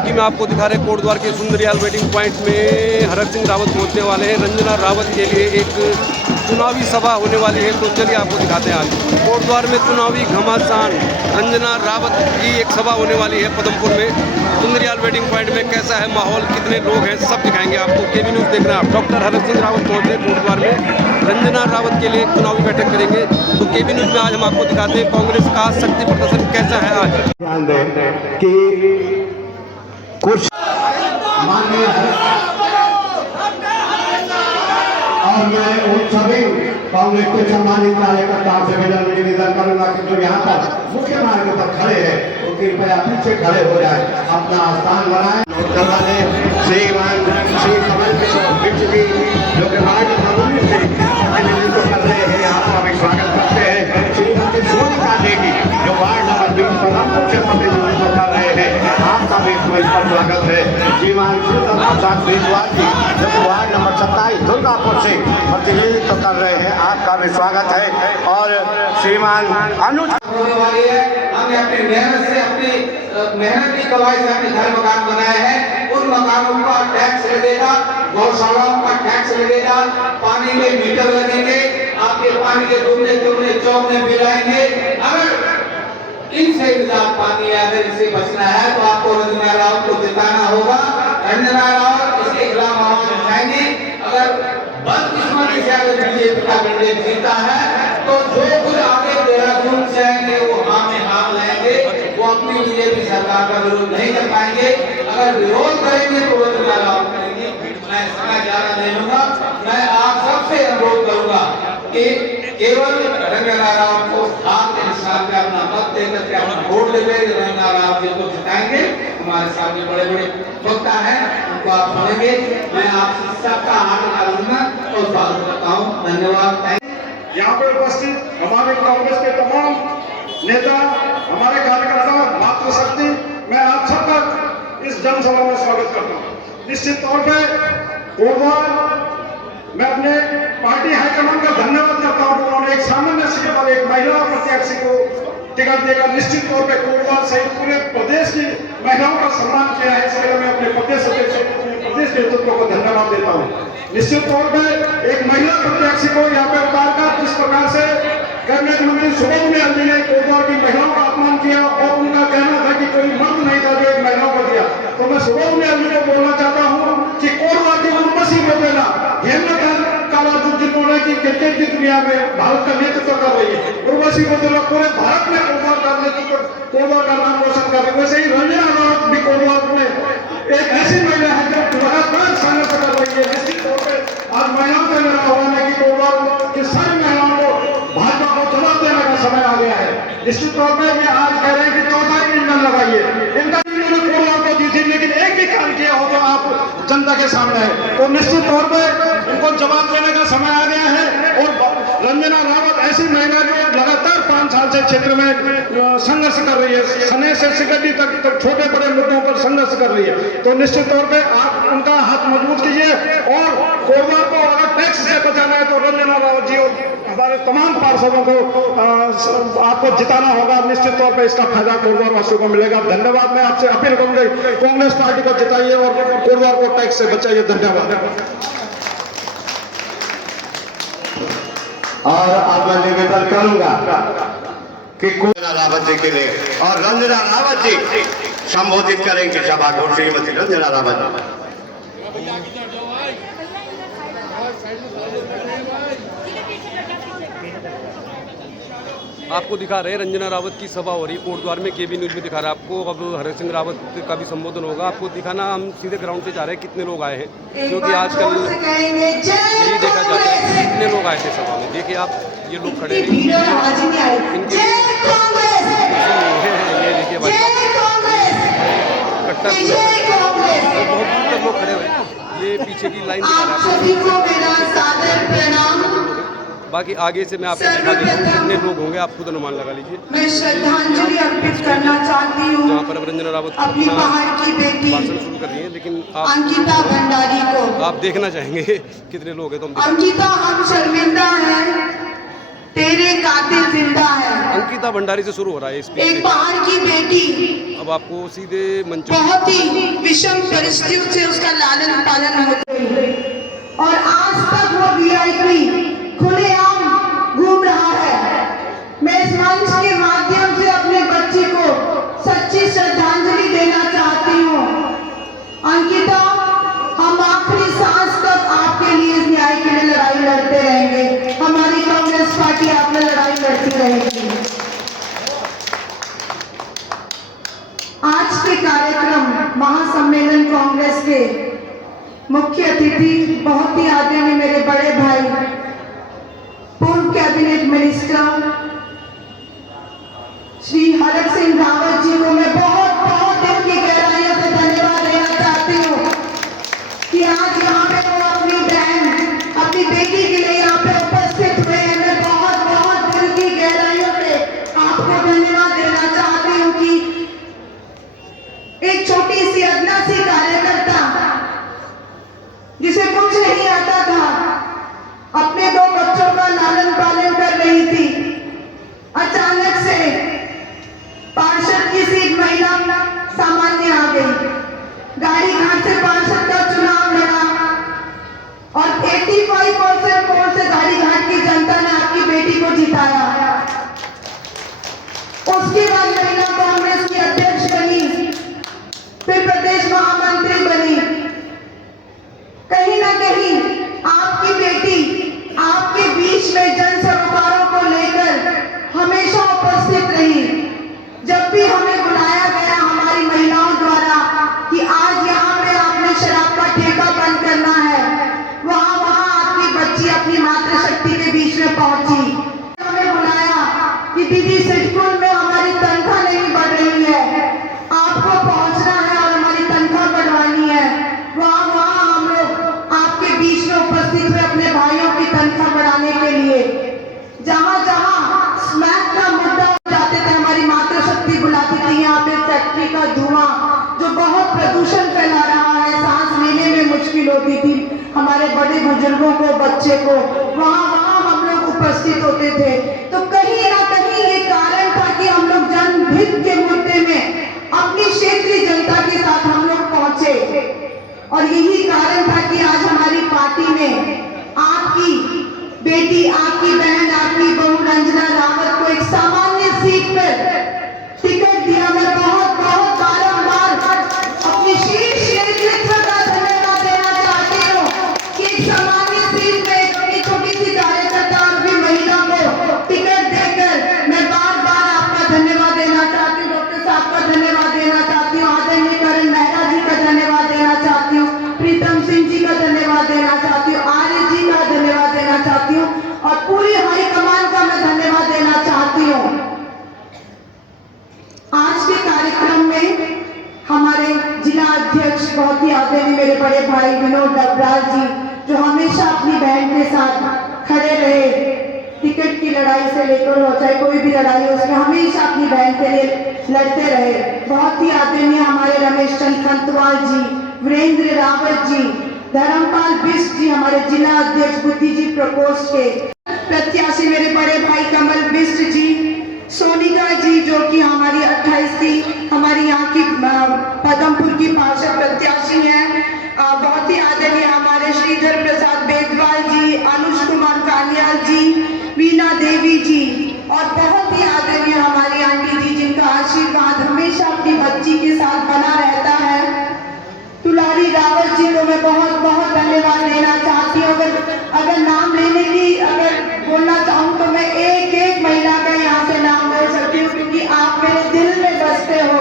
की मैं आपको दिखा रहे कोटद्वार के सुंदरयाल वेटिंग पॉइंट में हरक सिंह रावत पहुंचने वाले हैं। रंजना रावत के लिए एक चुनावी सभा होने वाली है, तो चलिए आपको दिखाते हैं। आज कोटद्वार में चुनावी घमासान रंजना रावत की एक सभा होने वाली है पदमपुर में। सुंदरयाल वेटिंग पॉइंट में कैसा है माहौल, कितने लोग हैं, सब दिखाएंगे आपको। केबी न्यूज़ देख रहे हैं आप। डॉक्टर हरक सिंह रावत पहुंचे कोटद्वार में, रंजना रावत के लिए एक चुनावी बैठक करेंगे। तो केबी न्यूज़ में आज हम आपको दिखाते हैं कांग्रेस का शक्ति प्रदर्शन कैसा है आज। ध्यान दें कि कुछ माननीय और मैं उन सभी कांग्रेस के सम्मानित कार्यकर्ताओं से निवेदन करूंगा कि जो यहाँ पर मुख्य मार्ग पर खड़े हैं वो कृपया पीछे खड़े हो जाए, अपना स्थान बनाए। करवाने श्रीमान श्री कमल किशोर बिट्ट जी जो कि वार्ड कानूनी से प्रतिनिधित्व कर रहे हैं, आपका भी स्वागत करते हैं। श्रीमती सोनिका देवी जो वार्ड नंबर 20 पदमपुर से प्रतिनिधित्व कर रहे हैं, आपका भी स्वागत है। श्रीमान शीतल प्रसाद बिजवाल जी जो कि वार्ड नंबर 27 दुर्गापुर से प्रतिनिधित्व कर रहे हैं, आपका भी स्वागत है। और श्रीमान अनुज होने वाली है, हमने अपनी मेहनत से मेहनत की कमाई से अपने घर मकान बनाए हैं। उन मकानों का टैक्स लगेगा, गौशालाओं का टैक्स लगेगा, पानी के मीटर लगेंगे, आपके पानी के दुगने चौगने चौगने बिल आएंगे। अगर इनसे इंतजाम पानी अगर इसे बचना है तो आपको रंजना रावत को जिताना होगा। रंजना रावत इसके खिलाफ आवाज उठाएंगे। अगर बदकिस्मती से अगर बीजेपी का कैंडिडेट जीता है तो जो कुछ आगे देहरादून से आएंगे वो हाँ लेंगे, वो अपनी बीजेपी सरकार का विरोध नहीं कर पाएंगे। अगर विरोध करेंगे तो रंजना रावत करेंगे। मैं समय ज्यादा नहीं लूंगा, मैं आप सबसे अनुरोध करूंगा कि केवल रंजना रावत को हाथ के निशान पे अपना मत देकर के अपना वोट देकर रंजना रावत जी को जिताएंगे। हमारे सामने बड़े बड़े वक्ता हैं, उनको आप सुनेंगे। मैं आप सबका हाथ उठाऊंगा और स्वागत करता हूँ। धन्यवाद। यहाँ पर उपस्थित हमारे कांग्रेस के तमाम नेता, हमारे कार्यकर्ता, मातृशक्ति, मैं आप सबका इस जनसभा में स्वागत करता हूँ। निश्चित तौर पर कोटद्वार मैं अपने पार्टी हाईकमान का धन्यवाद करता हूँ कि उन्होंने एक सामान्य सीट पर एक महिला प्रत्याशी को टिकट देकर निश्चित तौर पर कोटद्वार सहित पूरे प्रदेश की महिलाओं का सम्मान किया है। इसके लिए मैं अपने प्रदेश अध्यक्ष, प्रदेश नेतृत्व को धन्यवाद देता हूँ। निश्चित तौर पर एक महिला प्रत्याशी को यहाँ पे उतारकर जिस प्रकार से कैबिनेट मंत्री सुबोध उनियाल जी ने कोटद्वार की महिलाओं का अपमान किया और उनका कहना था कि कोई मर्द नहीं था जो एक महिलाओं को दिया, तो मैं सुबोध उनियाल जी को बोलना चाहता हूँ कि कोटद्वार की उर्वशी बोलेला हेमंत कालाजुग जिन्होंने की क्रिकेट की दुनिया में भारत का नेतृत्व कर रही है, उर्वशी बोलेला पूरे भारत में कोटद्वार का नेतृत्व, कोटद्वार का नाम रोशन कर रही है। वैसे ही रंजना रावत भी कोटद्वार में एक ऐसी महिला है जो लगातार संघर्ष कर रही है। निश्चित तौर पर आज महिलाओं का मेरा आह्वान है कि कोटद्वार की सारी महिलाओं को भाजपा को जवाब देने का समय आ गया है। निश्चित तौर पर ये आज कह रहे हैं कि चौथाई ईंधन लगाइए, इनका कोटद्वार को जीती, लेकिन एक भी काम किया हो तो आप जनता के सामने है, तो निश्चित तौर पर उनको जवाब देने का समय आ गया है। और रंजना रावत ऐसी महिला जो लगातार 5 साल से क्षेत्र में संघर्ष कर रही है, सने से सिकटी तक छोटे बड़े मुद्दों पर संघर्ष कर रही है, तो निश्चित तौर पे आप उनका हाथ मजबूत कीजिए। और कोटद्वार को अगर टैक्स से बचाना है तो रंजना रावत जी और हमारे तमाम पार्षदों को आपको जिताना होगा। निश्चित तौर पे इसका फायदा कोटद्वार वासियों को मिलेगा। धन्यवाद। मैं आपसे अपील करूंगा कांग्रेस पार्टी को जिताइए और कोटद्वार को टैक्स से बचाइए। धन्यवाद। और अब मैं निवेदन करूंगा कि रंजना रावत जी के लिए और रंजना रावत जी संबोधित करेंगे सभा को। श्रीमती रंजना रावत जी आपको दिखा रहे हैं रंजना रावत की सभा हो रही है कोटद्वार में। केबी न्यूज़ में दिखा रहा है आपको। अब हरक सिंह रावत का भी संबोधन होगा, आपको दिखाना। हम सीधे ग्राउंड पे जा रहे हैं कितने लोग आए हैं, क्योंकि आजकल यही देखा जाता है कि कितने लोग आए थे सभा में। देखिए आप, ये लोग खड़े हैं, इनके ये देखिए भाई कट्टर बहुत दूर तक लोग खड़े हुए हैं। ये पीछे की लाइन बाकी आगे से मैं आपको दिखा देता हूँ कितने लोग होंगे, आप खुद अनुमान लगा लीजिए। मैं श्रद्धांजलि अर्पित करना चाहती हूँ जहाँ पर रंजना रावत अपनी पहाड़ की बेटी भाषण शुरू कर रही है, लेकिन अंकिता भंडारी को। आप देखना चाहेंगे कितने लोग हैं तो हम अंकिता, हम शर्मिंदा हैं, तेरे कातिल जिंदा है। अंकिता भंडारी से शुरू हो रहा है स्पीच। एक पहाड़ की बेटी अब आपको सीधे मंचों बहुत ही विषम परिस्थितियों से उसका लालन पालन होता है और आज तक वो वीआईपी खुलेआम घूम रहा है। मैं इस मंच के माध्यम से अपने बच्ची को सच्ची श्रद्धांजलि देना चाहती हूँ। अंकिता, हम आखिरी सांस तक आपके लिए इस न्याय के लिए लड़ाई लड़ते रहेंगे। हमारी कांग्रेस पार्टी आप में लड़ाई लड़ती रहेगी। आज के कार्यक्रम महासम्मेलन कांग्रेस के मुख्य अतिथि बहुत ही आदरणीय मेरे बड़े भाई पूर्व कैबिनेट मिनिस्टर श्री हरक सिंह रावत जी को मैं बहुत बहुत दिल की गहराइयों से धन्यवाद देना चाहती हूँ कि आज यहाँ पे वो अपनी बहन, अपनी बेटी के लिए यहाँ पे उपस्थित हुए हैं। मैं बहुत बहुत दिल की गहराइयों से आपको धन्यवाद देना चाहती हूँ कि एक छोटी सी अदना सी कार्यकर्ता जिसे कुछ नहीं आता था, अपने 2 बच्चों का लालन पालन कर रही थी, अचानक से पार्षद की सीट महिला सामान्य आ गई। गाड़ी घाट से पार्षद का चुनाव लड़ा और 85% वोट से गाड़ी घाट की जनता ने आपकी बेटी को जिताया। उसके बाद महिला कांग्रेस की अध्यक्ष बनी, फिर प्रदेश महामंत्री बनी। कहीं ना कहीं आपकी बेटी आपके बीच में जन सरोकारों को लेकर हमेशा उपस्थित रही। जब भी हमें बुलाया गया हमारी महिलाओं द्वारा कि आज यहाँ पे आपने शराब का ठेका बंद करना है, वहाँ आपकी बच्ची अपनी मातृशक्ति के बीच में पहुंची। हमें बुलाया कि दीदी सिडकुल में हमारी तनख्वाह नहीं बढ़ रही है, आपको पहुंचना है और हमारी तनख्वाह बढ़वानी है। वहाँ हम लोग आपके बीच में उपस्थित हुए अपने भाइयों की तनख्वाह बढ़ाने के लिए। जहाँ स्मैक का मुद्दा जाते थे, हमारी मातृशक्ति बुलाती थी। यहाँ पे फैक्ट्री का धुआं जो बहुत प्रदूषण फैला रहा है, सांस लेने में मुश्किल होती थी हमारे बड़े बुजुर्गों को, बच्चे को, वहाँ हम लोग उपस्थित होते थे। तो कहीं ना कहीं ये कारण था कि हम लोग जनहित के मुद्दे में अपनी क्षेत्रीय जनता के साथ हम लोग पहुंचे और यही कारण था कि आज हमारी पार्टी ने आपकी बेटी, आपकी बहन, आपकी बहू रंजना रावत को एक सामान्य सीट पर टिकट दिया। मैं बहुत बहुत बारंबार अपनी शीर्ष नेतृत्व का धन्यवाद देना चाहती हूँ कि एक सामान्य सीट में अपनी छोटी सी कार्यकर्ता और भी महिला को टिकट देकर मैं बार-बार आपका धन्यवाद देना चाहती हूँ। डॉक्टर साहब का धन्यवाद देना चाहती हूँ, आदरणीय करण मेहरा जी का धन्यवाद देना चाहती हूँ, प्रीतम सिंह जी का धन्यवाद देना चाहती हूँ, आर्य जी का धन्यवाद देना चाहती हूँ और पूरी हाईकमान का मैं धन्यवाद देना चाहती हूँ। आज के कार्यक्रम में हमारे जिला अध्यक्ष बहुत ही आदरणीय मेरे बड़े भाई विनोद डबराल जी, जो हमेशा अपनी बहन के साथ खड़े रहे, टिकट की लड़ाई से लेकर हो चाहे कोई भी लड़ाई हो, उसमें हमेशा अपनी बहन के लिए लड़ते रहे। बहुत ही आदरणीय हमारे रमेश चंद खंतवाल जी, वीरेंद्र रावत जी, धर्मपाल बिष्ट जी, हमारे जिला अध्यक्ष बुद्धिजीत प्रकोष्ठ के प्रत्याशी मेरे बड़े भाई कमल बिष्ट जी, सोनिका जी जो कि हमारी 28वीं हमारी यहाँ की पदमपुर की पार्षद प्रत्याशी हैं, बहुत ही आदरणीय हमारे श्रीधर प्रसाद बेदवाल जी, अनुज कुमार कानियाल जी, वीना देवी जी और बहुत ही आदरणीय हमारी आंटी जी जिनका आशीर्वाद हमेशा अपनी बच्ची के साथ बना रहता है, तुलारी रावत जी को मैं बहुत बहुत धन्यवाद देना चाहती हूँ। अगर नाम लेने की अगर बोलना चाहूँ तो मैं एक महिला का यहाँ से नाम बोल सकती हूँ, क्योंकि आप मेरे दिल में बसते हो,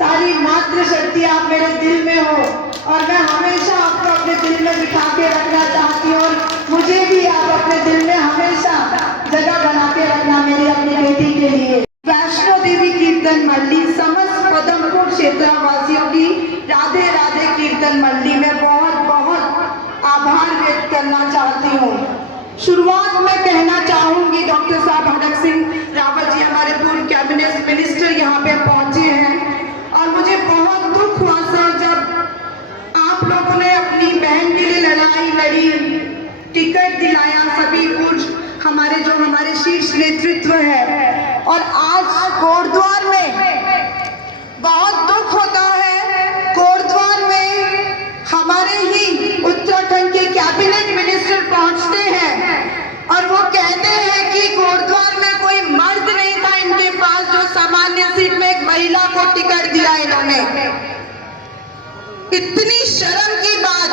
सारी मातृशक्ति आप मेरे दिल में हो और मैं हमेशा आपको अपने दिल में बिठा के रखना चाहती हूँ और मुझे भी आप अपने दिल में हमेशा जगह बना के रखना मेरी अपनी बेटी के लिए। वैष्णो देवी कीर्तन मंडली, समस्त पदमपुर क्षेत्रवासियों की राधे राधे कीर्तन मंडली में बहुत बहुत आभार व्यक्त करना चाहती हूँ। शुरुआत में कहना चाहूंगी डॉक्टर साहब हरक सिंह रावत जी हमारे पूर्व कैबिनेट मिनिस्टर यहाँ पे पहुंचे हैं और मुझे बहुत दुख हुआ सर जब आप लोगों ने अपनी बहन के लिए लड़ाई लड़ी, टिकट दिलाया सभी पूर्व हमारे शीर्ष नेतृत्व है और आज कोटद्वार में बहुत दुख होता है, कोटद्वार में हमारे ही उत्तराखंड के कैबिनेट मिनिस्टर पहुंचते हैं और वो कहते हैं कि कोटद्वार में कोई मर्द नहीं था इनके पास जो सामान्य सीट में एक महिला को टिकट दिया इन्होंने। इतनी शर्म की बात।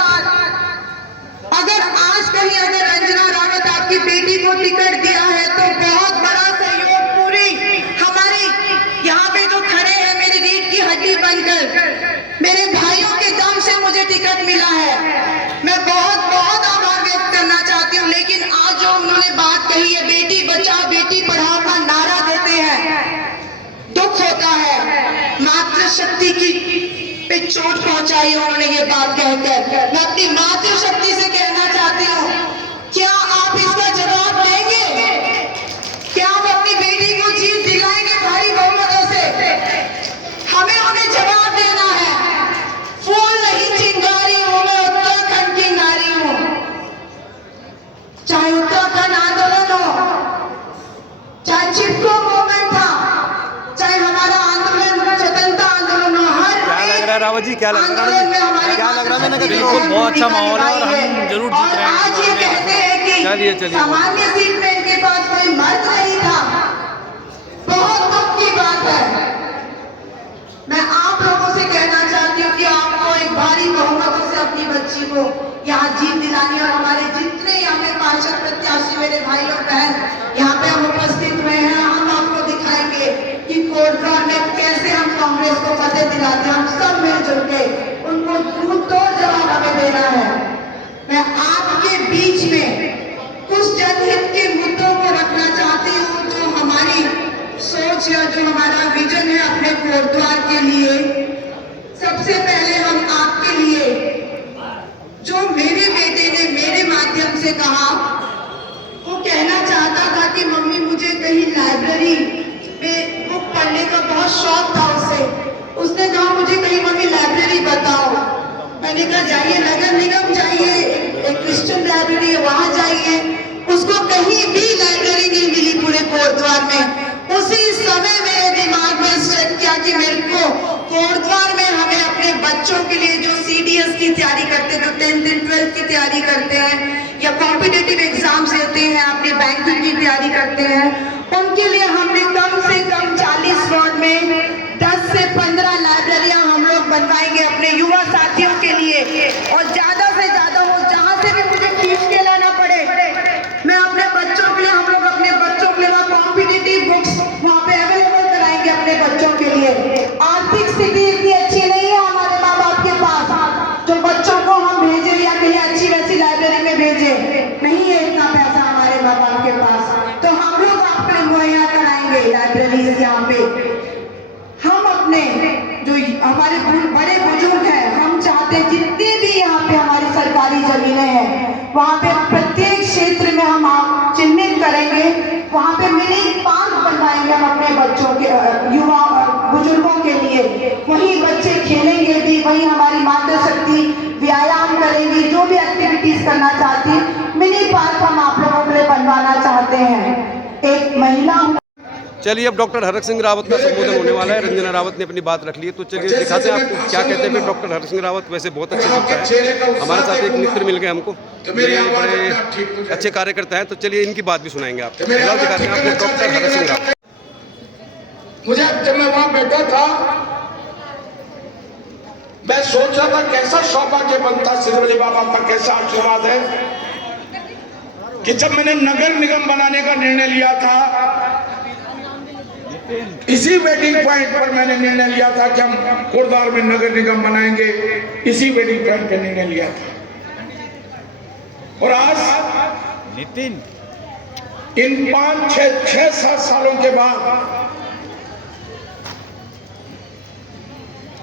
अगर आज कहीं अगर रंजना रावत आपकी बेटी को टिकट दिया है तो बहुत बड़ा सहयोग पूरी हमारी यहाँ पे जो खड़े हैं मेरी रीढ़ की हड्डी बनकर मेरे भाइयों के दम से मुझे टिकट मिला है। मैं बहुत बहुत आभार व्यक्त करना चाहती हूँ। लेकिन आज जो उन्होंने बात कही है बेटी बचाओ बेटी पढ़ाओ का नारा देते हैं, दुख होता है। मातृशक्ति की पे चोट पहुंचाई उन्होंने ये बात कहकर। मैं अपनी मातृशक्ति से कहना चाहती हूँ, क्या आप इसका जवाब देंगे? क्या आप अपनी बेटी को जीत दिलाएंगे भारी बहुमतों से? हमें उन्हें जवाब देना है। फूल नहीं चिंगारी हूं मैं, उत्तराखंड की नारी हूं। चाहे उत्तराखंड आंदोलन हो, चाहे चिपको मूवमेंट था, चाहे हमारा आंदोलन स्वतंत्रता आंदोलन हो, रावत जी क्या लग रहा है? मैंने कहा बिल्कुल बहुत अच्छा माहौल है और हम जरूर जीत रहे हैं। आज ये कहते हैं कि चलिए सामान्य सीट में इनके पास कोई मर्द नहीं था। बहुत दुख की बात है। मैं आप लोगों से कहना चाहती हूँ कि आपको एक भारी बहुमतों से अपनी बच्ची को यहाँ जीत दिलानी। और हमारे जितने यहाँ पे पार्षद प्रत्याशी मेरे भाई और बहन यहाँ पे हम उपस्थित हुए हैं, हम आपको दिखाएंगे कि कोटद्वार में कैसे हम कांग्रेस को फतेह दिलाते हैं। हम सब मिलजुल के उनको मुंह तोड़ जवाब हमें देना है। मैं आपके बीच में कुछ जनहित के मुद्दों को रखना चाहती हूँ जो हमारी सोच या जो हमारा विजन है अपने कोटद्वार के लिए। सबसे पहले हम आपके लिए, जो मेरे बेटे ने मेरे माध्यम से कहा, वो कहना चाहता था कि मम्मी मुझे कहीं लाइब्रेरी में बुक पढ़ने का बहुत शौक था उसने कहा मुझे कहीं मम्मी लाइब्रेरी बताओ। मैंने कहा जाइए नगर निगम जाइए, एक क्रिश्चियन लाइब्रेरी है वहां जाइए। उसको कहीं भी लाइब्रेरी नहीं मिली पूरे कोटद्वार में। उसी समय मेरे दिमाग में स्ट्राइक किया कि मेरे को कोटद्वार में हमें अपने बच्चों के लिए जो CDS की तैयारी करते हैं, जो 10th and 12th की तैयारी करते हैं या कॉम्पिटिटिव एग्जाम्स देते हैं, अपने बैंकिंग की तैयारी करते हैं, उनके लिए हमने कम से कम 40 वार्ड में 10 से 15 लाइब्रेरियां हम लोग बनवाएंगे अपने युवा साथियों के लिए। और ज्यादा से ज्यादा हो जहां से भी मुझे खींच के लाना पड़े, मैं अपने बच्चों के लिए, हम लोग अपने बच्चों के लिए कॉम्पिटिटिव बुक्स वहाँ पे अवेलेबल कराएंगे अपने बच्चों के लिए। आर्थिक स्थिति इतनी अच्छी नहीं है हमारे माँ बाप के पास जो बच्चों को हम भेजे या कहीं अच्छी वैसी लाइब्रेरी में भेजे, नहीं है इतना पैसा हमारे माँ बाप के पास। तो हम लोग आपको मुहैया कराएंगे लाइब्रेरीज यहाँ पे। हम अपने जो हमारे बड़े बुजुर्ग हैं, हम चाहते जितने भी यहाँ पे हमारी सरकारी जमीनें हैं वहाँ पे प्रत्येक क्षेत्र में हम चिन्हित करेंगे, वहाँ पे मिनी पार्क बनवाएंगे हम अपने बच्चों के, युवा बुजुर्गों के लिए। वहीं बच्चे खेलेंगे भी, वहीं हमारी मातृशक्ति व्यायाम करेंगी, जो भी एक्टिविटीज करना चाहती, मिनी पार्क हम आप लोगों के लिए बनवाना चाहते हैं। एक महिला। चलिए अब डॉक्टर हरक सिंह रावत का संबोधन होने वाला है। रंजना रावत ने अपनी बात रख ली है, तो चलिए दिखाते हैं आपको क्या कहते हैं। डॉक्टर हरक सिंह रावत वैसे बहुत अच्छे वक्ता है, हमारे साथ एक मित्र मिल गए हमको, ये बड़े अच्छे कार्यकर्ता हैं, तो चलिए इनकी बात भी सुनाएंगे आपको। फिलहाल दिखाते हैं आपको डॉक्टर हरक सिंह रावत। मुझे जब मैं वहां बैठा था मैं सोच रहा था कैसा सौभाग्य बनता सिद्धवली बाबा का, कैसा आशीर्वाद है कि जब मैंने नगर निगम बनाने का निर्णय लिया था, इसी वेटिंग पॉइंट पर मैंने निर्णय लिया था कि हम कोटद्वार में नगर निगम बनाएंगे, इसी वेटिंग पॉइंट पर निर्णय लिया था। और आज नितिन इन 5-6-7 सालों के बाद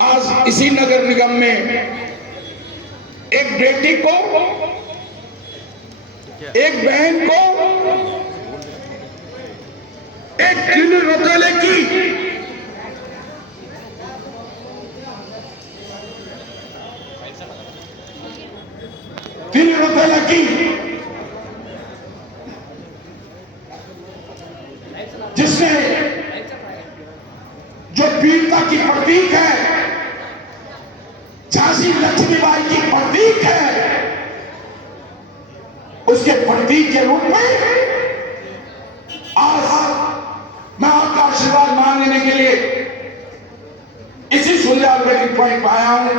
आज इसी नगर निगम में एक बेटी को, एक बहन को, एक किलो रौतेले की जिसने जो वीरता की की प्रतीक है, झांसी लक्ष्मीबाई की प्रतीक है, उसके प्रतीक के रूप में आज मैं आपका आशीर्वाद मांगने के लिए इसी सुंदर वेटिंग पॉइंट पर आया हूं।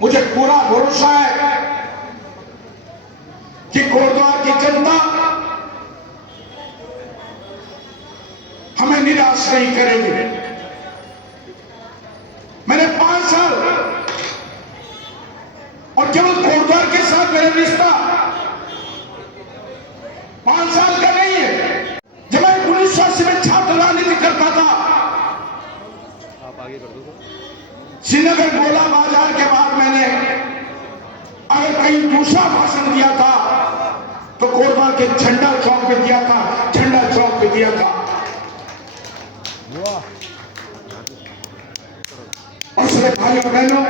मुझे पूरा भरोसा है कि कोटद्वार की जनता हमें निराश नहीं करेगी। मैंने 5 साल और केवल कोटद्वार के साथ मेरा रिश्ता 5 साल का नहीं है। जब मैं 1980 में छात्र राजनीति करता था, आप आगे कर दो। श्रीनगर गोला बाजार के बाद मैंने अगर कहीं दूसरा भाषण दिया था तो कोटद्वार के झंडा चौक पे दिया था, झंडा चौक पे दिया था। और सभी भाइयों बहनों,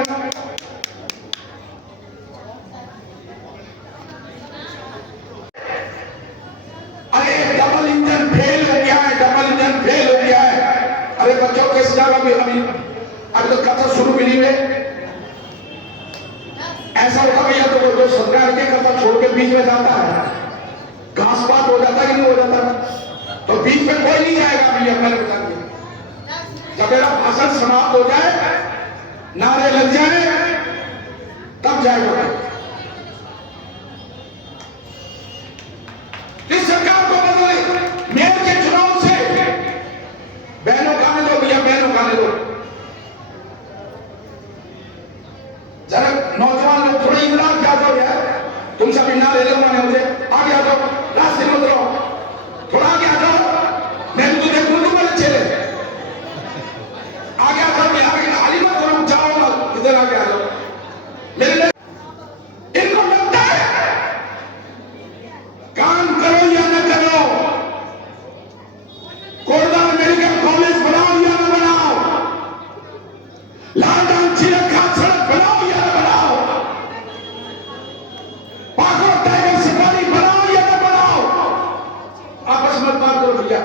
अरे डबल इंजन फेल हो गया है, डबल इंजन फेल हो गया है। अरे बच्चों के साथ अभी अब तो कथा शुरू भी नहीं हुई। ऐसा होता भैया तो वो जो सरकार के कथा छोड़ के बीच में जाता है, घास पात हो जाता कि नहीं हो जाता, तो बीच में कोई नहीं जाएगा भैया। मैंने बता दिया, जब मेरा भाषण समाप्त हो जाए, नारे लग जाए, तब जाएगा। इस सरकार को बदले, मेयर के चुनाव से बहनों खाने दो भैया, बहनों खाने दो। जरा नौजवान लोग थोड़ी इंतजार क्या दो यार, तुम सब ना ले लो, माने मुझे आगे आ जाओ, रास्ते में उतरो, थोड़ा आगे आ जाओ, मैं तो देखूं तुम्हारे चेहरे, आगे आ जाओ, आगे खाली मत करो, जाओ मत, इधर आगे आ जाओ। मेरे लिए इनको लगता है काम करो या न करो, कोटद्वार मेडिकल कॉलेज बनाओ या न बनाओ, लालडांग चिरखा सड़क बनाओ या न बनाओ, पाखर टाइगर सफारी बनाओ या न बनाओ, आपस में बात करो भैया।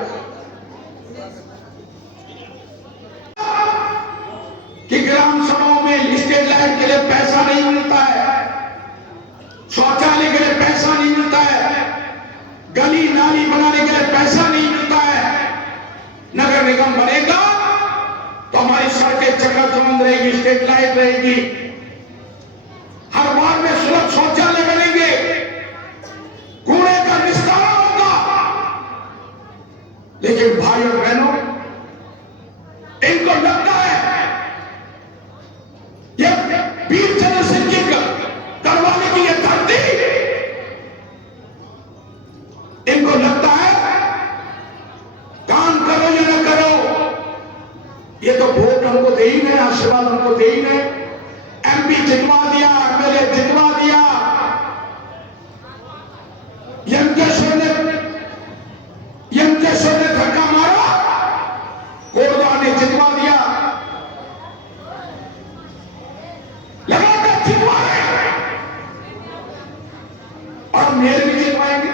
कि ग्राम सभाओं में स्ट्रीट लाइट के लिए पैसा नहीं मिलता है, शौचालय के लिए पैसा नहीं मिलता है, गली नाली बनाने के लिए पैसा नहीं मिलता है। नगर निगम बनेगा तो हमारी सड़कें चकाचौंध रहेगी, स्ट्रीट लाइट रहेगी, हर वार्ड में सुलभ शौचालय बनेंगे, कूड़े का निस्तारण होगा। लेकिन भाइयों बहनों, इनको लगता है ये वीर चंद्र सिंह की करवाने की ये धरती, इनको लगता है काम करो या न करो, ये तो वोट हमको दे ही नहीं, आशीर्वाद हमको दे ही नहीं, एमपी जितवा दिया, एमएलए जितवा दिया, यमकेश्वर ने धक्का मारा, कोटद्वार ने जितवा दिया, लगाकर जितवा रहे और मेरे भी जितवाएंगे।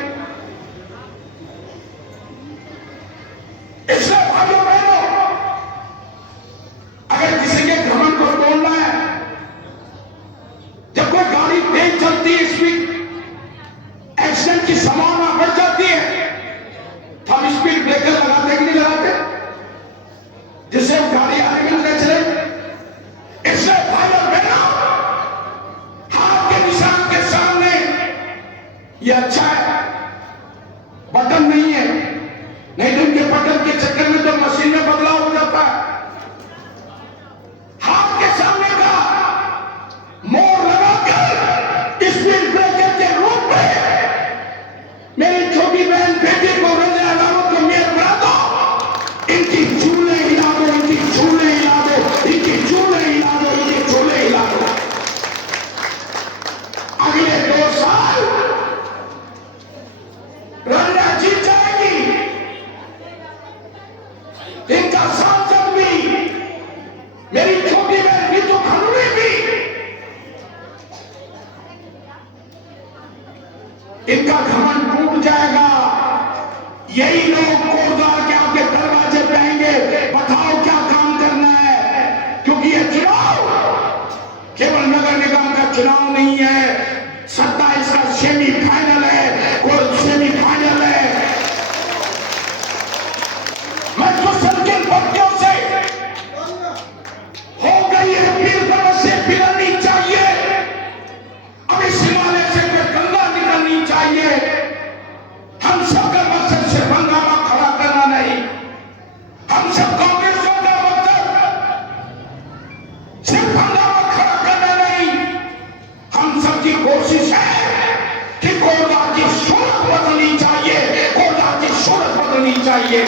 इसलिए भाइयों बहनों, अगर किसी के घमंड को तोड़ना है, जब कोई गाड़ी तेज चलती है, स्पीड एक्सीडेंट की संभावना बढ़ जाती है, तो हम स्पीड ब्रेकर लगाते कि नहीं लगाते, जिससे गाड़ी आगे में न चले। इसलिए भाइयों बहनों, हाथ के निशान के सामने ये अच्छा है, बटन नहीं है, नहीं तो इनके बटन के चक्कर में तो मशीन में बदलाव हो जाता है। हाथ के सामने का मोड़ लगाकर स्पीड ब्रेकर के रूप में मेरी छोटी बहन बेटी को, रंजना रावत को मेयर बना दो, इनकी चूल्हे हिला दो, इनकी चूल्हे हिला दो, इनकी चूल्हे हिला दो, इनकी चूल्हे हिला दो। अगले 2 साल रंजना जीत जाएगी, इनका सांसद भी, मेरी छोटी बहन नीतू खंडूरी भी, इनका घमंड टूट जाएगा। यही लोग कोटद्वार के आपके दरवाजे पे आएंगे, बताओ क्या काम करना है, चुनाव नहीं है, 27 का सेमीफाइनल है, कोई सेमीफाइनल है। मैं तो सबके बच्चों से हो गई है, पीर पर्वत से पिलानी चाहिए, अब इस हिमालय से गंगा निकलनी चाहिए। हम सबका मकसद सिर्फ हंगामा खड़ा करना नहीं, हम सब कांग्रेसियों का मकसद सिर्फ हंगामा खड़ा करना नहीं, हम सबकी कोशिश है कि कोरबा की सूरत बदलनी चाहिए, कोरबा की सूरत बदलनी चाहिए।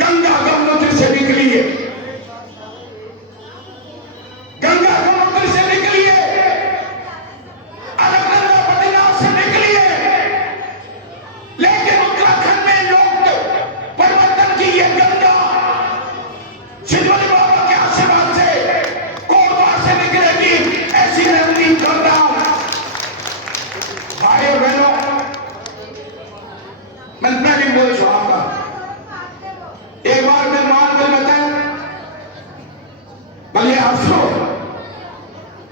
गंगा गंगोत्री से निकली है, गंगा गंगोत्री से निकली है, अलकनंदा बद्रीनाथ से निकली है, लेकिन उत्तराखंड में लोग परिवर्तन की ये गंगा सिद्धोली बाबा के आशीर्वाद से कोरबा से निकलेगी, ऐसी मैं उम्मीद करता हूं। भाइयों बहनों, मैं नहीं बोल चाहूंगा, एक बार मैं मान कर बताया भले हर्षो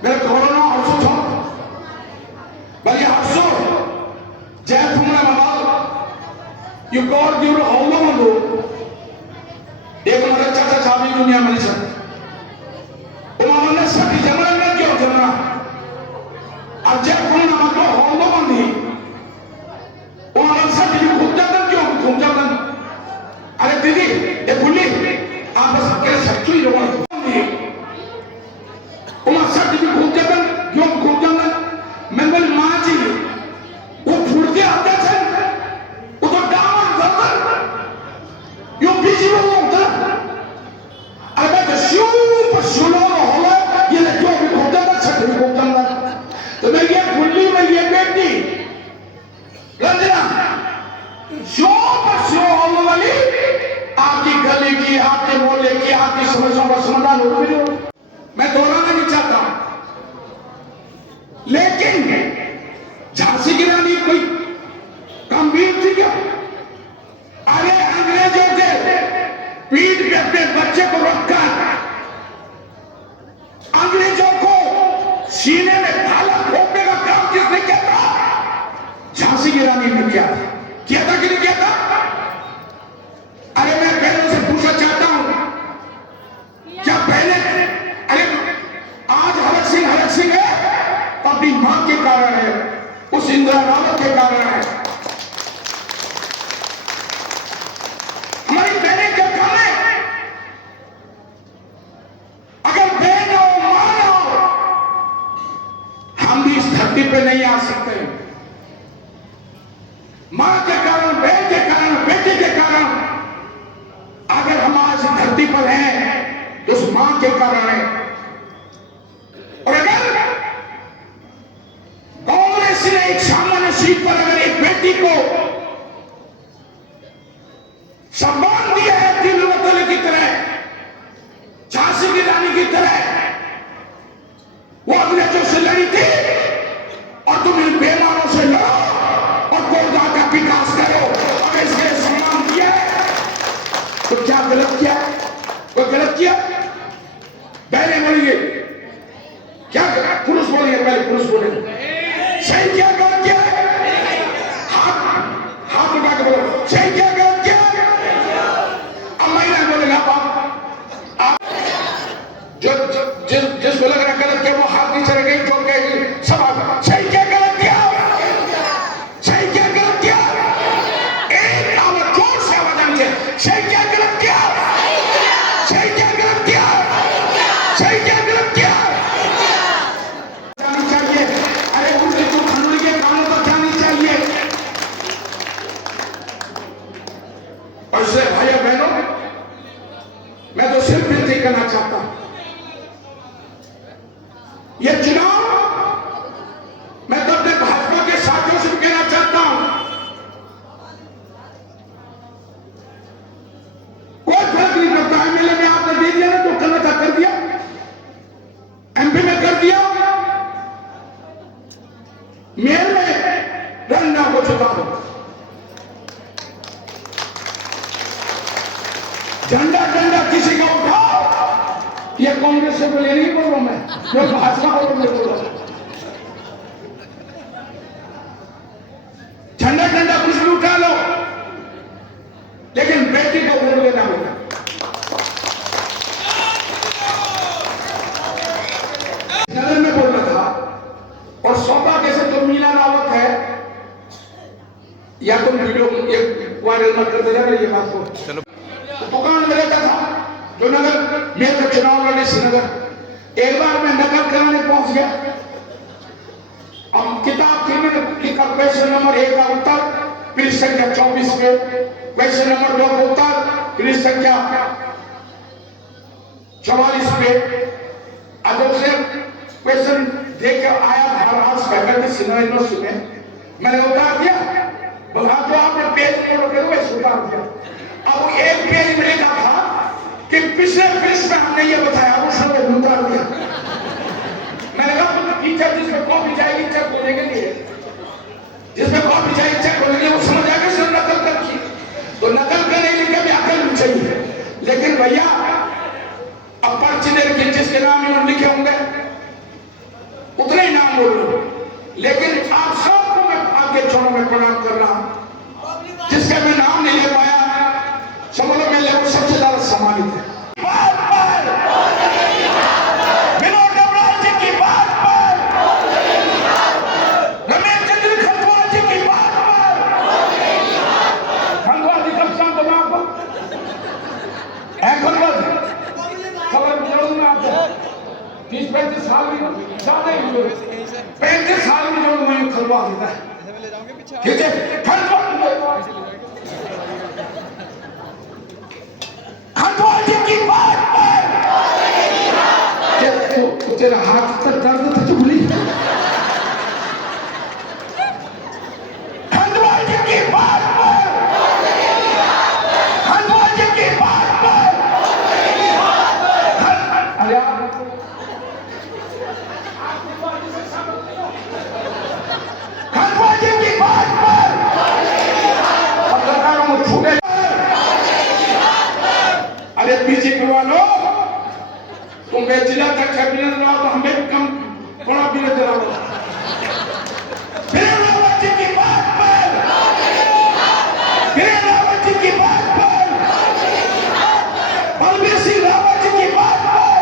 मेरे कोरोना हर्षो था, भले हर्षो जय तुम्हारा बाबा यू गॉड गिव हौलो मंदो एक हमारे चाचा चाबी दुनिया में सर उन्होंने सभी जमना में क्यों जमना अब जय तुम्हारा मंदो हौलो मंदी उन्होंने सभी घूम जाता क्यों घूम जाता। अरे दीदी ये बुल्ली आप बस अकेले सच्ची लोगों ने उमा सच भी घूम जाता क्यों घूम जाता। मैं बोल माँ जी वो फुड़के आते थे वो तो डामर दर्द यो बीजी में वो होता अरे मैं तो शुरू होला ये ले क्यों भी घूम जाता सच भी घूम जाता। तो मैं ये बुल्ली में ये बेटी रंजना शो होने वाली आपकी गली की, आपके मोहल्ले की, आपकी समस्याओं का समाधान हो रही हो, मैं दोहराना नहीं चाहता, लेकिन झांसी की रानी कोई गंभीर थी क्या? अरे अंग्रेजों के पीठ पे अपने बच्चे को रखकर अंग्रेजों को सीने में भाला ठोकने का काम किसने किया था? झांसी की रानी ने किया था कि नहीं किया था? अरे मैं बहनों से पूछना चाहता हूं क्या पहले अरे आज हरक सिंह है अपनी मां के कारण है, उस इंदिरा रावत के कारण है। हमारी बहनें क्या काम है? अगर बहन हो मां हो हम भी इस धरती पे नहीं आ सकते। मां के कारण, बहन के कारण, बेटे के कारण अगर हम आज धरती पर हैं तो उस मां के कारण है। और अगर कांग्रेस ने एक सामान्य सीट पर अगर एक बेटी को सम्मान दिया है तिरुवतले की तरह, झांसी की रानी की तरह, वो अंग्रेजों से लड़ी थी और तुम इन बेमारों से लड़ो और कोरबा का विकास करो, अगर इसके सम्मान दिया तो क्या गलत किया? कोई गलत किया? बहने बोलेंगे क्या? पुरुष बोलेंगे, पहले पुरुष बोलेंगे सही किया गलत किया? हाथ उठा के बोलो सही किया गलत किया? कांग्रेस से बोले नहीं बोल रहा मैं, जो भाजपा वालों में बोल रहा हूं। ठंडा ठंडा कुछ भी उठा लो, लेकिन बेटी को वोट देना होगा। नगर में बोल रहा था, और सौंपा कैसे तो मीना रावत है, या तुम वीडियो एक वायरल मत कर देना ये बात को। चलो दुकान में रहता था जो नगर मेयर का चुनाव लड़े श्रीनगर। एक बार मैं नगर कराने पहुंच गया, अब किताब थी, मैंने लिखा क्वेश्चन नंबर 1 का उत्तर पृष्ठ संख्या 24 पे, क्वेश्चन नंबर 2 का उत्तर पृष्ठ संख्या 44 पे। अब से क्वेश्चन देख कर आया महाराज फैकल्टी श्रीनगर यूनिवर्सिटी में, मैंने उतार दिया, बोला तो आपने पेज में रखे हुए उतार दिया। अब एक पेज में लिखा था कि पिछले पृष्ठ में हमने ये बताया, उसने उतार दिया। मैंने कहा टीचर जिसमें कॉपी जाएगी चेक होने के लिए, जिसमें कॉपी जाएगी चेक होने के लिए, वो समझ आएगा सिर्फ नकल कर की, तो नकल करने के लिए भी अकल भी चाहिए। लेकिन भैया अब पर्ची दे रखी, जिसके नाम इन्होंने लिखे होंगे उतने ही नाम बोल लो, लेकिन आप सबको मैं आगे छोड़ो में प्रणाम कर रहा हूं। जिसका मैं नाम नहीं ले पाया, समझ लो मैं लोग सबसे ज्यादा सम्मानित है। विनोद डबराल जी की बात पर, रमेश चंद्र खंडवाल जी की बात पर, खंडवाल जी कब शांत हो आपको खंडवाल जी खबर मिलोगे आपको 30-35 साल में ज्यादा ही मिलोगे, 35 साल में जो मैं खलवा देता है ठीक है। खंडवाल जी की बात पर तेरा हाथ तक दर्द था चुगली। खंडवाल जी की बात पर, खंडवाल जी की बात पर, अरे खंडवाल जी की बात पर, पत्रकारों को छूटे। अरे बीजेपी वालों, तुम जिला तक कैबिनेट लाओ तो हमें भी कम बड़ा बिना चलाओ। वीरेंद्र रावत जी की बात पर, वीरेंद्र रावत जी की बात पर, बलबीर सिंह रावत जी की बात पर,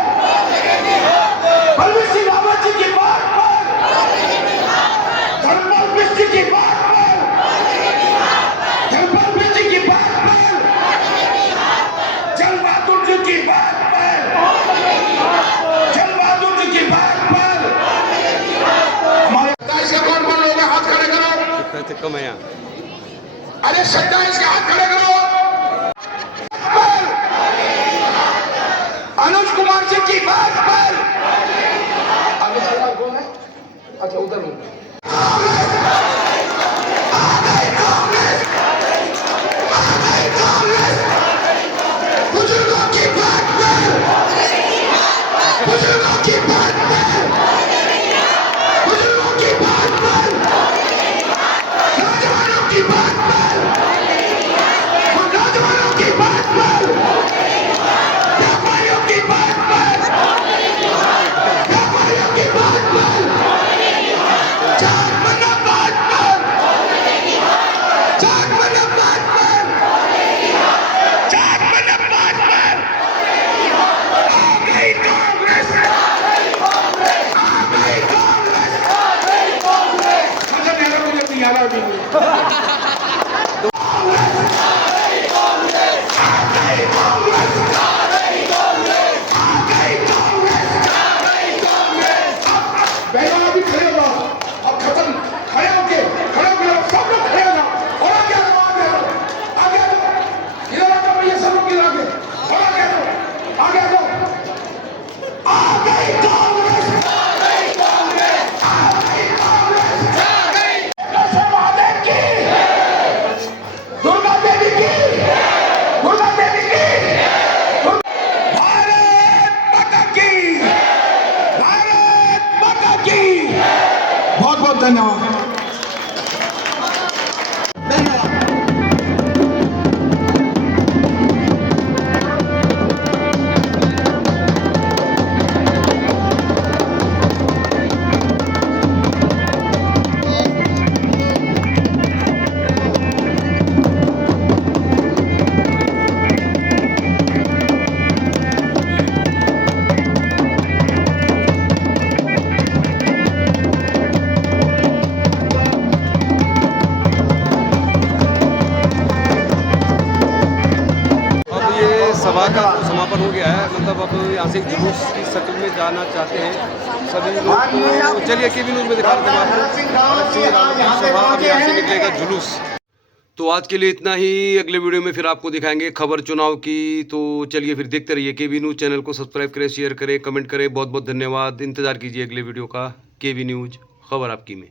बलबीर सिंह रावत जी की बात पर, धर्मपाल बिष्ट जी की बात पर, धर्मपाल बिष्ट जी की बात पर, जंग बहादुर जी की बात पर, जंग बहादुर जी की बात पर, हमारे 27 के कौन लोग हाथ खड़े करो। पैसे कम है यहाँ। अरे 27 के हाथ खड़े करो। अनुज कुमार जी की बात पर, अनुज कुमार कौन है? अच्छा उधर हूँ। बुजुर्गों की बात पर, बुजुर्गों की बात पर, बुजुर्गों की बात पर, नौजवानों की बात पर, नौजवानों की बात पर, व्यापारियों की बात पर, व्यापारियों की बात पर, जाट बना बात पर, जाट बना बात पर, जाट बना बात पर, आ गई कांग्रेस, आ गई कांग्रेस, अच्छा मेरा मुझे नहीं आ रहा अभी। बहनों भी खड़े हो, अब खत्म, खड़े होके सब लोग खड़े हो जाओ, और आगे आओ, आगे आओ, आगे आओ, इधर आ जाओ, ये सब लोग इधर आगे, और आगे आओ, आगे आओ, आ गई कांग्रेस, आ गई कांग्रेस, आ गई कांग्रेस, आ गई कसम वादे की, सभा का तो समापन हो गया है, मतलब अब यहाँ से जुलूस की शक्ल में जाना चाहते हैं सभी लोग। तो चलिए केबी न्यूज़ में दिखा देते हैं आपको सभा, अब यहाँ से निकलेगा जुलूस। तो आज के लिए इतना ही, अगले वीडियो में फिर आपको दिखाएंगे खबर चुनाव की। तो चलिए फिर देखते रहिए केबी न्यूज़, चैनल को सब्सक्राइब करें, शेयर करें, कमेंट करें। बहुत बहुत धन्यवाद, इंतज़ार कीजिए अगले वीडियो का। केबी न्यूज़, खबर आपकी में।